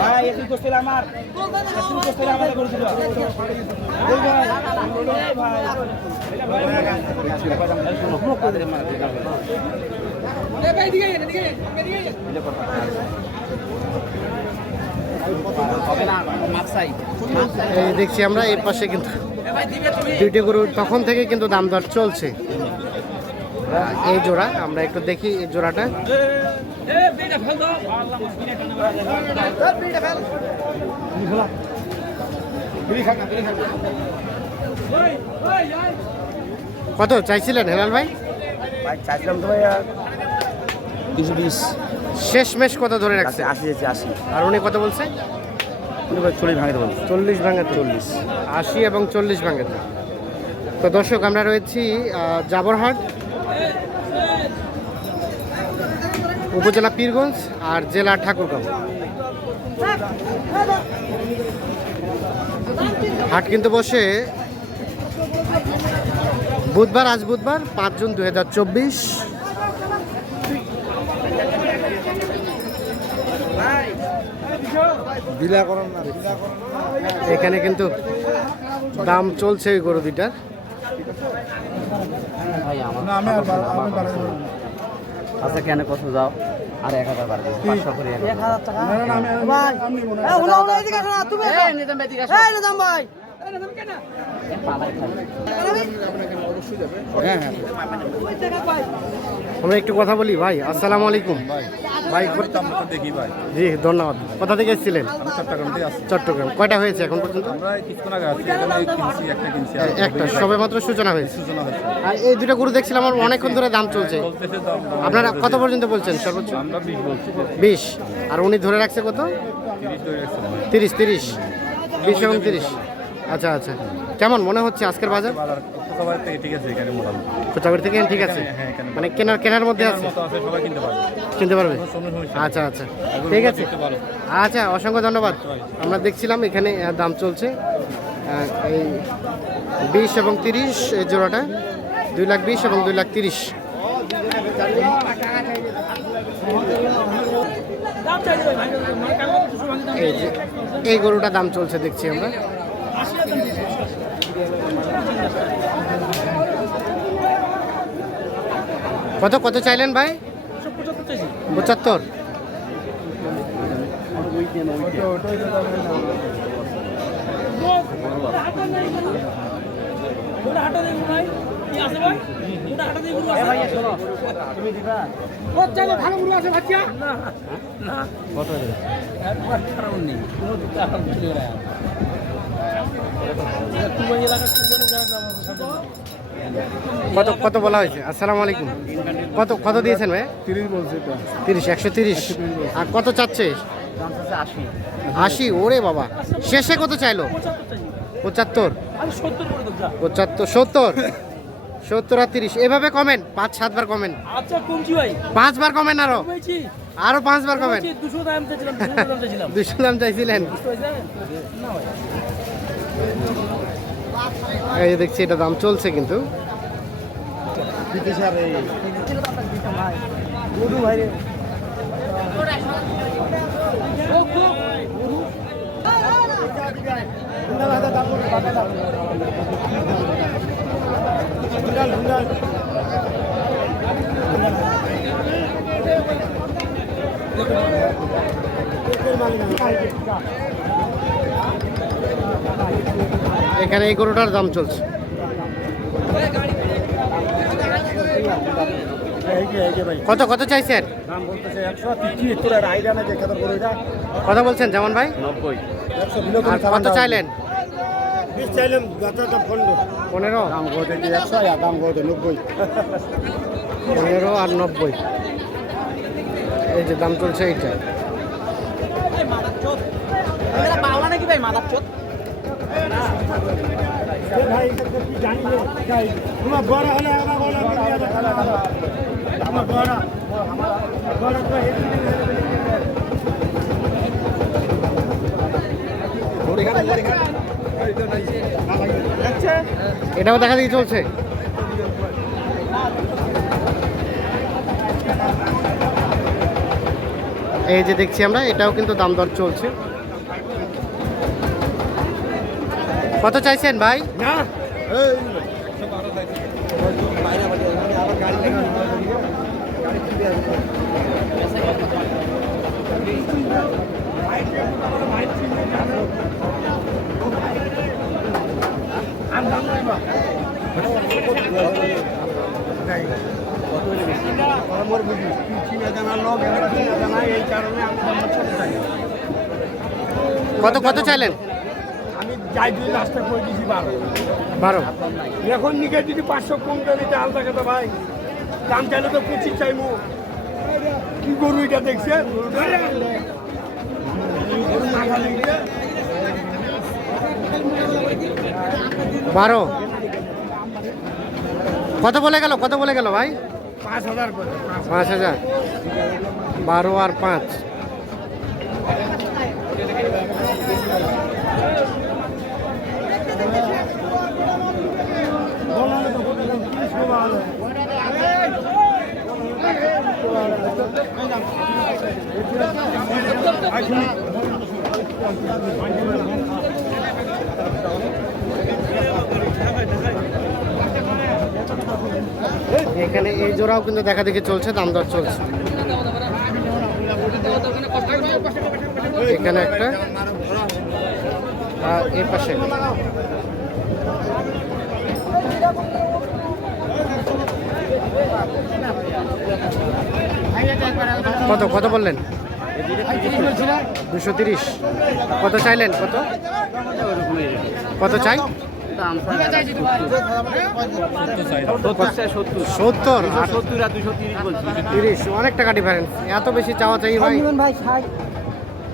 ভাই একটু কষ্ট আমার একটু কষ্ট আমাদের করেছিল দেখছি আমরা এর পাশে কিন্তু দুইটি গরু তখন থেকে কিন্তু দাম দর চলছে। এই জোড়া আমরা একটু দেখি এই জোড়াটা। কত চাইছিলেন হেলাল ভাই? চাইছিলাম তো ভাইয়া 220। শেষ মেশ কত ধরে রাখছে? 80। আর উনি কত বলছে? 40 ভাঙে দেবো। 40 ভাঙে 40, 80 এবং 40 ভাঙে। তো দর্শক আমরা রয়েছি জাবরহাট, উপজেলা পীরগঞ্জ আর জেলা ঠাকুরগাঁও। হাট কিন্তু বসে বুধবার, আজ বুধবার 5 জুন 2024। এখানে কিন্তু দাম চলছে ওই গরু দুইটার। আচ্ছা কেন কত যাও? আর 1000 বাড়বে 500 করে 1000 টাকা। ভাই আমরা একটু কথা বলি ভাই। আসসালামু আলাইকুম ভাই। দেখি ভাই। জি ধন্যবাদ। কোথা থেকে এসেছিলেন? চট্টগ্রাম থেকে আসছি। চট্টগ্রাম। কয়টা হয়েছে এখন পর্যন্ত? আমরা কিছুক্ষণ আগে আসছি, এখানে কিনছি, একটা কিনছি। একটা সবে মাত্র সূচনা হয়েছে। সূচনা হয়েছে। আর এই দুটো গরু দেখছিলাম আমার অনেকক্ষণ ধরে দাম চলছে। বলতেছে দাম আপনারা কত পর্যন্ত বলছেন সর্বোচ্চ? আমরা 20 বলছি। 20। আর উনি ধরে রাখছে কত? 30 ধরে রাখছে ভাই। 30। 20 এবং 30। আচ্ছা আচ্ছা। কেমন মনে হচ্ছে আজকের বাজার? বাজার কোথাও থেকে ঠিক আছে, এখানে মোটামুটি। কোথাও থেকে ঠিক আছে, হ্যাঁ, এখানে মানে কেনার মধ্যে আছে, মতো আছে, সবাই কিনতে পারবে। কিনতে পারবে। কোনো সমস্যা নেই। আচ্ছা আচ্ছা ঠিক আছে। আচ্ছা অসংখ্য ধন্যবাদ। আমরা দেখছিলাম এখানে দাম চলছে এই 20 এবং 30 এই জোড়াটা 2,20,000 এবং 2,30,000। এই গরুটা দাম চলছে দেখছি আমরা। কত কত চাইলেন ভাই? 75। কত কত বলা হয়েছে? আসসালামু আলাইকুম। কত কত দিয়েছেন ভাই? 30 বলছে এটা। 30, 130। আর কত চাচ্ছে? 80। ওরে বাবা, শেষে কত চাইলো? 75। 70 আর 30 এভাবে কমেন, 5-7 বার কমেন। আচ্ছা কমছি ভাই, 5 বার কমেন, আরো 5 বার কমেন। 200 দাম চাইছিলাম, 200 দাম চাইছিলেন। এই যে দেখছি এটা দাম চলছে কিন্তু। এখানে এই গরুটার দাম চলছে। কত কত চাইছেন? দাম বলতেছে 130 তোর আইডিয়া না যে কত বড় এটা। কত বলছেন যেমন ভাই? 90। আর কত চাইলেন? 20 চাইলাম, গাতাটা 15। দাম গদে 100 আর দাম গদে 90। 15 আর 90। এই যে দাম চলছে এইটা। বাংলা নাকি ভাই মাদারচোদ? ভাই এটা কি জানি না ভাই, তোমার বড় হলে আমার বড় আমার বড় বড় তো এটাও দেখা দিয়ে চলছে। এই যে দেখছি আমরা, এটাও কিন্তু দাম দর চলছে। কত চাইছেন ভাই? কত কত চাইলেন? আমি যাই দুই লাস্টটা করে দিয়েছি 12। এখন নিকে যদি 500 কম করে দিতে আলাদা কথা ভাই, দাম চাইলে তো 25 চাইবো। কি গরু এটা দেখছে? গরু মাথা লেগে 12 কত বলে গেল? কত বলে গেল ভাই? 5000 করে 5000। 12 আর 5। এখানে এই জোড়াও কিন্তু দেখা দেখি চলছে, দাম দর চলছে। এখানে একটা, আর এই পাশে কত কত বললেন? 230। কত চাইলেন? কত কত চাই? দাম 70 আর 230 বলছি। 30, অনেক টাকা ডিফারেন্স। এত বেশি চাওয়া চাই ভাই? ভাই ষাট,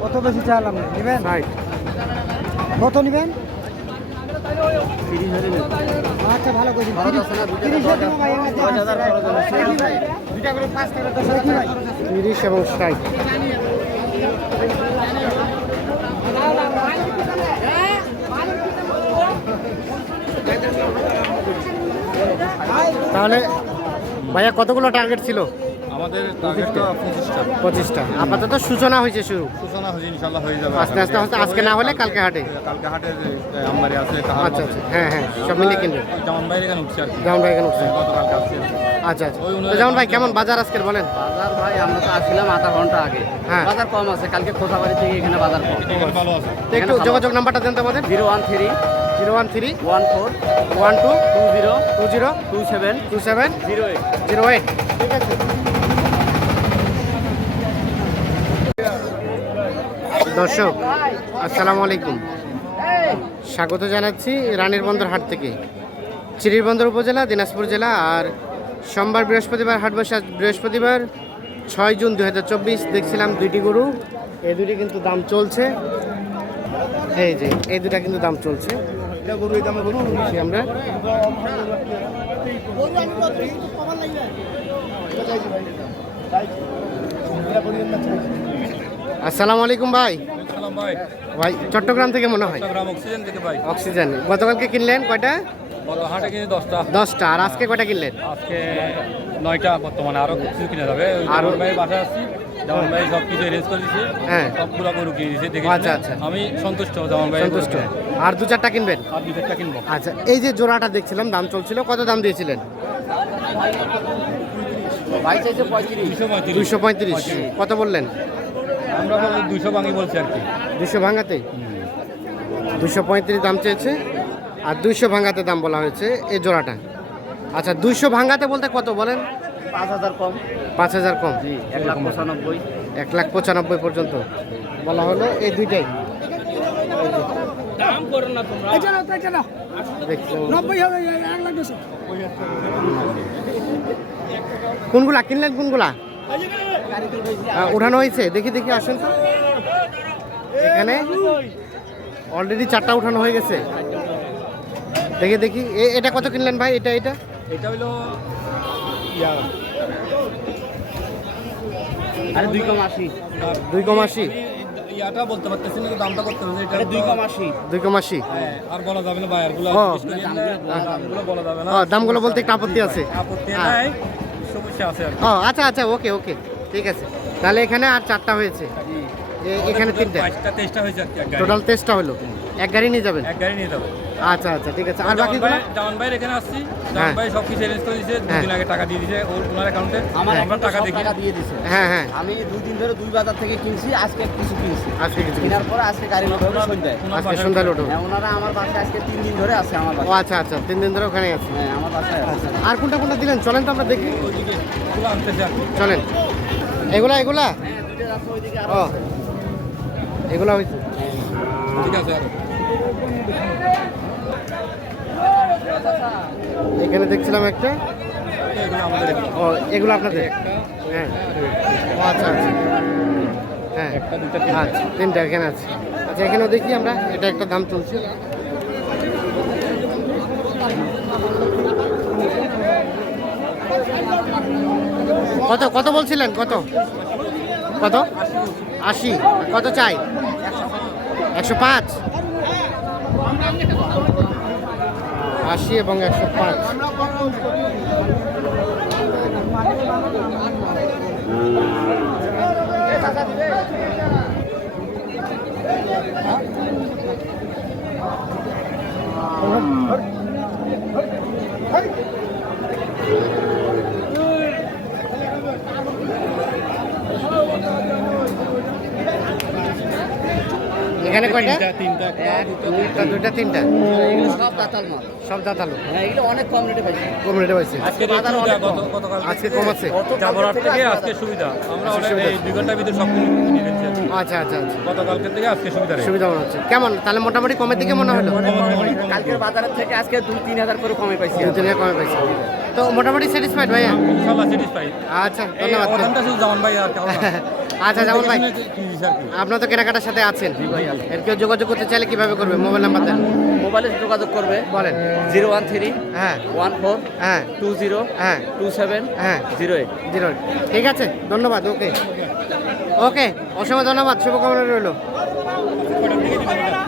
কত বেশি চাইলাম নেবেন? 60। কত নেবেন? 30 হলে নেব। আচ্ছা ভালো করে খরচ আছে না, 30 দেবো ভাই, আমার 5000 খরচ হবে। দুইটা করে 5 টাকা তো দেখি ভাই। 30 এবং 60। তাহলে ভাইয়া কতগুলো টার্গেট ছিল? আমাদের টার্গেটটা 25টা। 25টা। আপাতত সূচনা হয়েছে শুরু। সূচনা হয়েছে, ইনশাল্লাহ হয়ে যাবে। আস্তে আস্তে আস্তে, আজকে না হলে কালকে হাটে। কালকে হাটে আমবাড়ি আছে। আচ্ছা আচ্ছা, হ্যাঁ হ্যাঁ, সব মিলিয়ে কিনবেন। যেমন বাইরে এখানে উঠছে আর কি। যেমন ভাই এখানে উঠছে। গতকালকে আসছে। আচ্ছা আচ্ছা, তো যেমন ভাই কেমন বাজার আজকের বলেন? বাজার ভাই আমরা তো আসছিলাম আধা ঘন্টা আগে। হ্যাঁ। বাজার কম আছে, কালকে খোসাবাড়ি থেকে এখানে বাজার কম। এখানে ভালো আছে। তো একটু যোগাযোগ নাম্বারটা দেন তো আমাদের। 013 013 14 12 20 20 27 27 08। 08। ঠিক আছে। দর্শক আসসালামু আলাইকুম, স্বাগত জানাচ্ছি রানীর বন্দর হাট থেকে। চিরিরবন্দর উপজেলা, দিনাজপুর জেলা। আর সোমবার বৃহস্পতিবার হাট বসে। আজ বৃহস্পতিবার 6 জুন 2024। দেখছিলাম দুইটি গরু, এই দুটি কিন্তু দাম চলছে। এই যে এই দুটা কিন্তু দাম চলছে। দেখছি আমরা। আসসালামু আলাইকুম ভাই। সালাম ভাই। ভাই চট্টগ্রাম থেকে মনে হয়? চট্টগ্রাম অক্সিজেন থেকে ভাই। অক্সিজেন। গতকালকে কিনলেন কয়টা? গত হাটে কিনে 10টা। 10টা। আর আজকে কয়টা কিনলেন? আজকে 9টা বর্তমানে, আরো কিছু কিনে যাবে। আরো- ভাই বাসায় আসছি, যেমন ভাই সব কিছু অ্যারেঞ্জ করে দিচ্ছে। হ্যাঁ। সব পুরো গরু কিনে দিচ্ছে, দেখে আচ্ছা, আচ্ছা। আমি সন্তুষ্ট। যেমন ভাই সন্তুষ্ট। আর 2-4টা কিনবেন? আর 2-4টা কিনবো। আচ্ছা, এই যে জোড়াটা দেখছিলাম দাম চলছিল, কত দাম দিয়েছিলেন? ভাই চাইছে 35। 235। 235। কত বললেন? আমরা বলছি 200 ভাঙি বলছি আর কি। 200 ভাঙাতে 235 দাম চেয়েছে, আর 200 ভাঙাতে দাম বলা হয়েছে এই জোড়াটা। আচ্ছা, 200 ভাঙাতে বলতে কত বলেন? 5000 কম। 5000 কম। জি 195। 195 পর্যন্ত বলা হলো। এই দুইটাই দাম করো না তোমরা। দেখছেন। 90 হবে, 1 লাখ 200। কোনগুলা কিনলেন? কোনগুলা উঠানো হয়েছে? দেখি দেখি, আসেন তো। এখানে অলরেডি 4টা উঠানো হয়ে গেছে। দেখি দেখি, এটা কত কিনলেন ভাই? এটা এটা এটা হইলো আরে 2 কম 80। 2,80। ইয়াটা বলতে পারতেছি না, দামটা করতে হবে। এটা 2 কম 80। 2,80। হ্যাঁ, আর বলা যাবে না ভাই, এগুলো ও। দামগুলো বলা যাবে না। দামগুলো বলতে একটু আপত্তি আছে। আপত্তি হ্যাঁ। নাই, সমস্যা আছে আর কি। ও আচ্ছা আচ্ছা, ওকে ওকে, ঠিক আছে। তাহলে এখানে আর 4টা হয়েছে, এখানে 3টা, 23টা হয়েছে আর কি, এক গাড়ি। টোটাল 23টা হলো। এক গাড়ি নিয়ে যাবেন? এক গাড়ি নিয়ে যাবো। আচ্ছা আচ্ছা, ঠিক আছে। আর বাকিগুলো? জামান ভাইয়ের এখানে আসছি, হ্যাঁ। জামান ভাই সব কিছু অ্যারেঞ্জ করে দিয়েছে, দুদিন আগে টাকা দিয়ে দিয়েছে ওনার অ্যাকাউন্টে, আমরা টাকা দেখি। টাকা দিয়ে দিছে। হ্যাঁ হ্যাঁ, আমি 2 দিন ধরে 2 বাজার থেকে কিনছি, আজকে কিছু কিনছি। আজকে কিছু কেনার পরে আজকে গাড়ি লোড হবে সন্ধ্যায়। আজকে সন্ধ্যায় উঠো। হ্যাঁ, ওনারা আমার বাসায় আজকে 3 দিন ধরে আছে আমার ও বাসায়। আচ্ছা আচ্ছা, 3 দিন ধরে ওখানে আছে। হ্যাঁ, আমার বাসায় আছে। আর কোনটা কোনটা দিলেন? চলেন তো আমরা দেখি, ওইদিকে এগুলো আনতেছে আর কি। চলেন। এগুলা এগুলা? হ্যাঁ, 2টা আছে ওইদিকে আর ও, এগুলা হয়েছে। ঠিক আছে। আর এখানে দেখছিলাম একটা। এগুলো আমাদের এখানে। ও, এগুলো আপনাদের? হ্যাঁ। ও আচ্ছা আচ্ছা, হ্যাঁ একটা, দুইটা, আচ্ছা, 3টা এখানে আছে। আচ্ছা, এখানেও দেখি আমরা, এটা একটা দাম চলছে। কত কত বলছিলেন? কত কত? 80। কত চাই? 105। 80 এবং 105। এখানে কয়টা? তিনটা, একটা, দুইটা, 3টা। এগুলো সব দাতাল মাল। সব দাঁতালো। হ্যাঁ, এগুলো অনেক কম রেটে পাইছি। কম রেটে পাইছে? আজকে বাজার সুবিধা, অনেক কম। গতকাল আজকে কম আছে? জাবরার থেকে আজকে সুবিধা, আমরা এই 2 ঘন্টার ভিতরে সব কিছু কিনে ফেলছি আর কি। আচ্ছা আচ্ছা আচ্ছা, গতকালকে থেকে আজকে সুবিধা রেট। সুবিধা মনে হচ্ছে। কেমন তাহলে মোটামুটি কমের দিকে মনে হলো? কালকের বাজারের থেকে আজকে 2-3 হাজার করে কমে পাইছি। 2-3 হাজার কমে পাইছে, তো মোটামুটি স্যাটিসফাইড ভাইয়া? ইনশাআল্লাহ স্যাটিসফাই। আচ্ছা, ধন্যবাদ। অর্ডারটা শুধু জামান ভাই আর কেমন আচ্ছা, যেমন ভাই, কিনেছি আর কি। আপনার তো কেনাকাটার সাথে আছেন, এর কেউ যোগাযোগ করতে চাইলে কিভাবে করবে? মোবাইল নাম্বার দেন, মোবাইলে যোগাযোগ করবে বলেন। 013 হ্যাঁ 14 হ্যাঁ 20 হ্যাঁ 27 হ্যাঁ 08। 0। ঠিক আছে, ধন্যবাদ। ওকে ওকে, অসংখ্য ধন্যবাদ, শুভকামনা রইল। কটার দিকে দিবেন এটা?